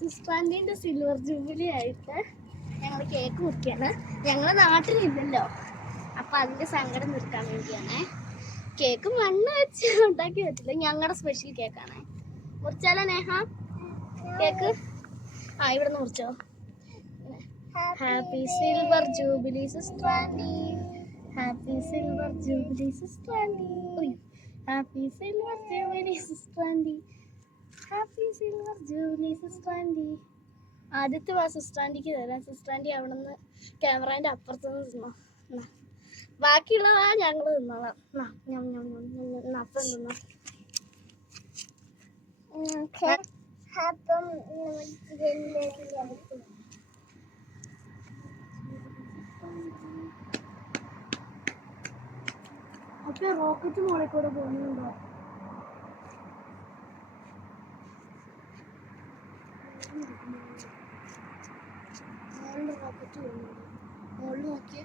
Sister ആൻറ്റീൻ്റെ silver jubilee ആയിട്ട് ഞങ്ങൾ cake മുറിക്കുകയാണ്. ഞങ്ങളുടെ നാട്ടിലില്ലല്ലോ, അപ്പം അതിൻ്റെ സങ്കടം നിർത്താൻ വേണ്ടിയാണ്. കേക്ക് മണ്ണ് വെച്ച് ഉണ്ടാക്കി വെച്ചില്ല, ഞങ്ങളുടെ സ്പെഷ്യൽ കേക്കാണ്. മുറിച്ചാലോ നേഹ കേക്ക്? ആ, ഇവിടെ നിന്ന് മുറിച്ചോ. Happy silver jubilee sister aunty, happy silver jubilee sister aunty, happy silver jubilee sister aunty, happy silver jubilee sister aunty. ആദ്യത്തെ വാ സിസ്റ്റർ ആൻറ്റിക്ക് തരാം. സിസ്റ്റർ ആൻറ്റി അവിടെ നിന്ന് ക്യാമറേൻ്റെ അപ്പുറത്തുനിന്ന് തിന്നോ. ബാക്കിയുള്ളതാ ഞങ്ങൾ തിന്നോളാം. അപ്പം തിന്നോ. അപ്പൊ റോക്കറ്റ് മോളിൽ കൂടെ പോകുന്നുണ്ടോ? റോക്കറ്റ് പോകുന്നുണ്ടോ? മോളിൽ നോക്കിയേ.